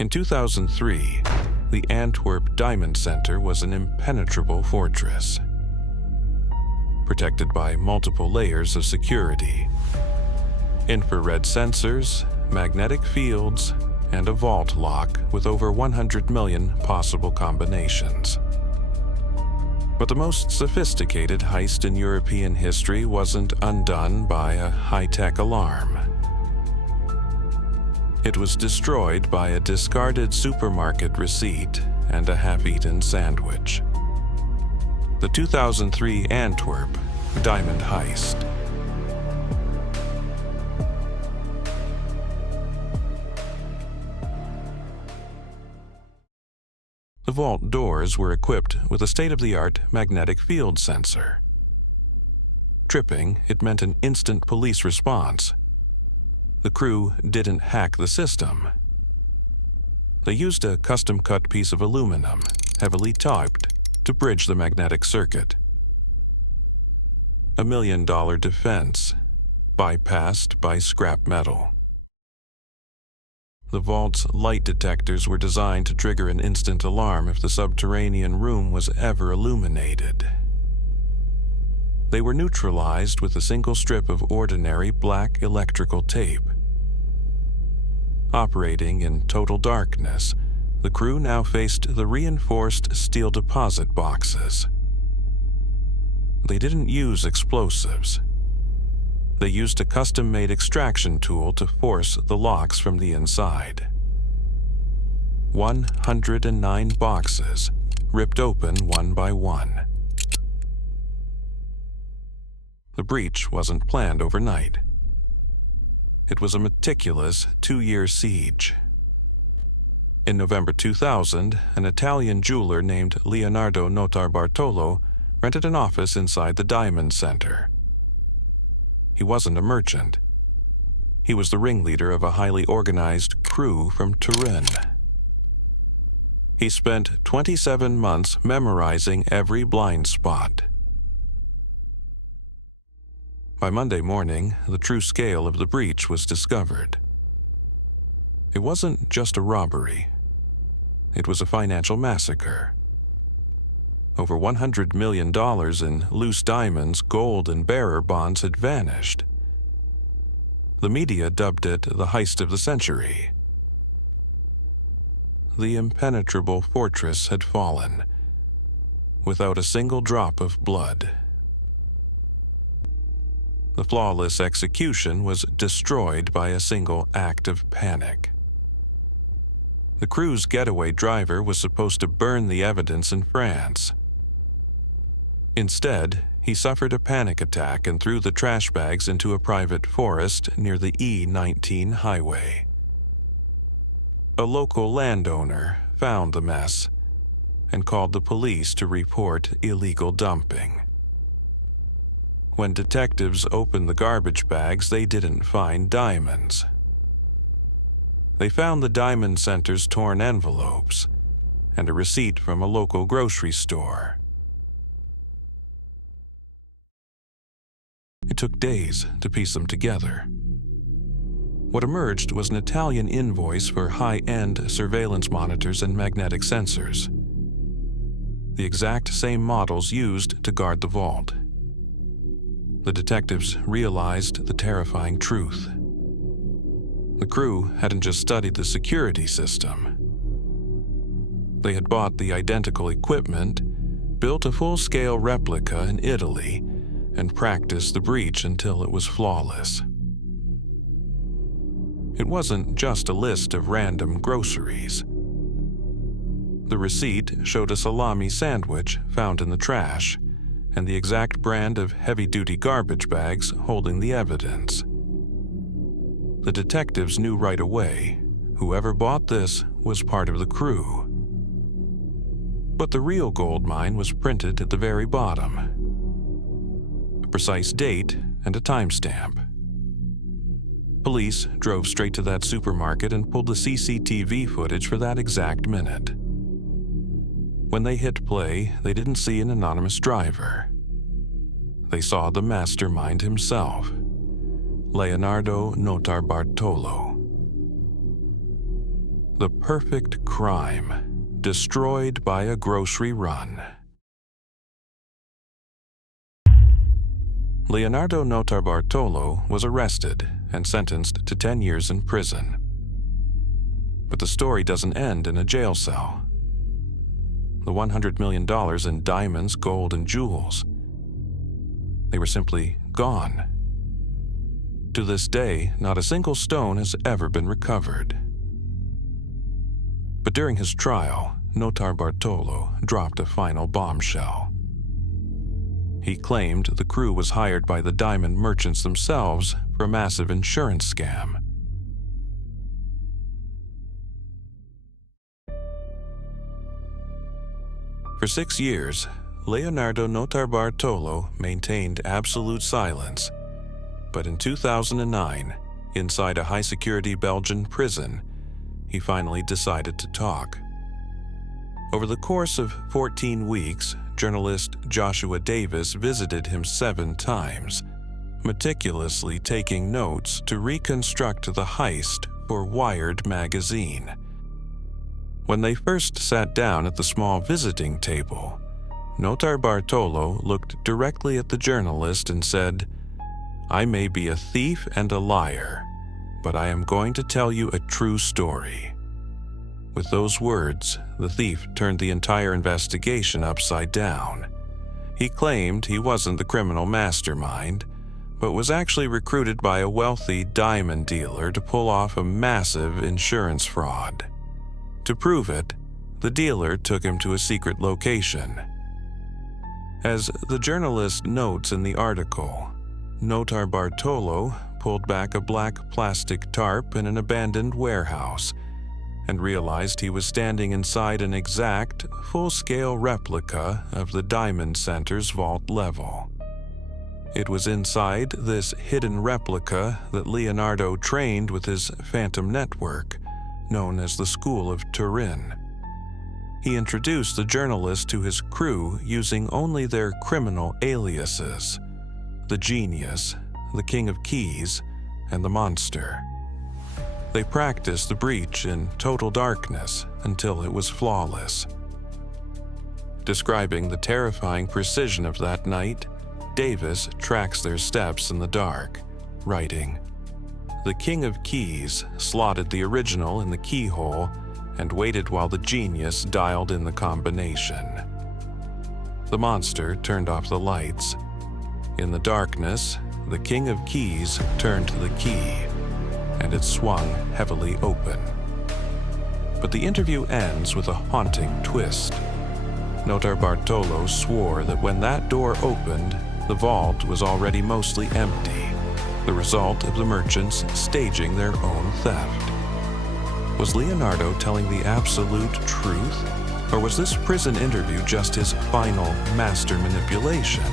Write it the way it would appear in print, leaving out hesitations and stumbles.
In 2003, the Antwerp Diamond Center was an impenetrable fortress, protected by multiple layers of security, infrared sensors, magnetic fields, and a vault lock with over 100 million possible combinations. But the most sophisticated heist in European history wasn't undone by a high-tech alarm. It was destroyed by a discarded supermarket receipt and a half-eaten sandwich. The 2003 Antwerp Diamond Heist. The vault doors were equipped with a state-of-the-art magnetic field sensor. Tripping, it meant an instant police response. The crew didn't hack the system. They used a custom-cut piece of aluminum, heavily typed, to bridge the magnetic circuit. $1 million defense, bypassed by scrap metal. The vault's light detectors were designed to trigger an instant alarm if the subterranean room was ever illuminated. They were neutralized with a single strip of ordinary black electrical tape. Operating in total darkness, the crew now faced the reinforced steel deposit boxes. They didn't use explosives. They used a custom-made extraction tool to force the locks from the inside. 109 boxes, ripped open one by one. The breach wasn't planned overnight. It was a meticulous 2-year siege. In November 2000, an Italian jeweler named Leonardo Notarbartolo rented an office inside the Diamond Center. He wasn't a merchant. He was the ringleader of a highly organized crew from Turin. He spent 27 months memorizing every blind spot. By Monday morning, the true scale of the breach was discovered. It wasn't just a robbery. It was a financial massacre. Over $100 million in loose diamonds, gold, and bearer bonds had vanished. The media dubbed it the heist of the century. The impenetrable fortress had fallen, without a single drop of blood. The flawless execution was destroyed by a single act of panic. The crew's getaway driver was supposed to burn the evidence in France. Instead, he suffered a panic attack and threw the trash bags into a private forest near the E19 highway. A local landowner found the mess and called the police to report illegal dumping. When detectives opened the garbage bags, they didn't find diamonds. They found the Diamond Center's torn envelopes and a receipt from a local grocery store. It took days to piece them together. What emerged was an Italian invoice for high-end surveillance monitors and magnetic sensors, the exact same models used to guard the vault. The detectives realized the terrifying truth. The crew hadn't just studied the security system. They had bought the identical equipment, built a full-scale replica in Italy, and practiced the breach until it was flawless. It wasn't just a list of random groceries. The receipt showed a salami sandwich found in the trash, and the exact brand of heavy-duty garbage bags holding the evidence. The detectives knew right away whoever bought this was part of the crew. But the real gold mine was printed at the very bottom. A precise date and a timestamp. Police drove straight to that supermarket and pulled the CCTV footage for that exact minute. When they hit play, they didn't see an anonymous driver. They saw the mastermind himself, Leonardo Notarbartolo. The perfect crime, destroyed by a grocery run. Leonardo Notarbartolo was arrested and sentenced to 10 years in prison. But the story doesn't end in a jail cell. The $100 million in diamonds, gold, and jewels, they were simply gone. To this day, not a single stone has ever been recovered. But during his trial, Notarbartolo dropped a final bombshell. He claimed the crew was hired by the diamond merchants themselves for a massive insurance scam. For 6 years, Leonardo Notarbartolo maintained absolute silence. But in 2009, inside a high-security Belgian prison, he finally decided to talk. Over the course of 14 weeks, journalist Joshua Davis visited him 7 times, meticulously taking notes to reconstruct the heist for Wired magazine. When they first sat down at the small visiting table, Notarbartolo looked directly at the journalist and said, "I may be a thief and a liar, but I am going to tell you a true story." With those words, the thief turned the entire investigation upside down. He claimed he wasn't the criminal mastermind, but was actually recruited by a wealthy diamond dealer to pull off a massive insurance fraud. To prove it, the dealer took him to a secret location. As the journalist notes in the article, Notarbartolo pulled back a black plastic tarp in an abandoned warehouse and realized he was standing inside an exact, full-scale replica of the Diamond Center's vault level. It was inside this hidden replica that Leonardo trained with his phantom network, known as the School of Turin. He introduced the journalist to his crew using only their criminal aliases: the Genius, the King of Keys, and the Monster. They practiced the breach in total darkness until it was flawless. Describing the terrifying precision of that night, Davis tracks their steps in the dark, writing, "The King of Keys slotted the original in the keyhole and waited while the Genius dialed in the combination. The Monster turned off the lights. In the darkness, the King of Keys turned the key, and it swung heavily open." But the interview ends with a haunting twist. Notarbartolo swore that when that door opened, the vault was already mostly empty, the result of the merchants staging their own theft. Was Leonardo telling the absolute truth, or was this prison interview just his final master manipulation?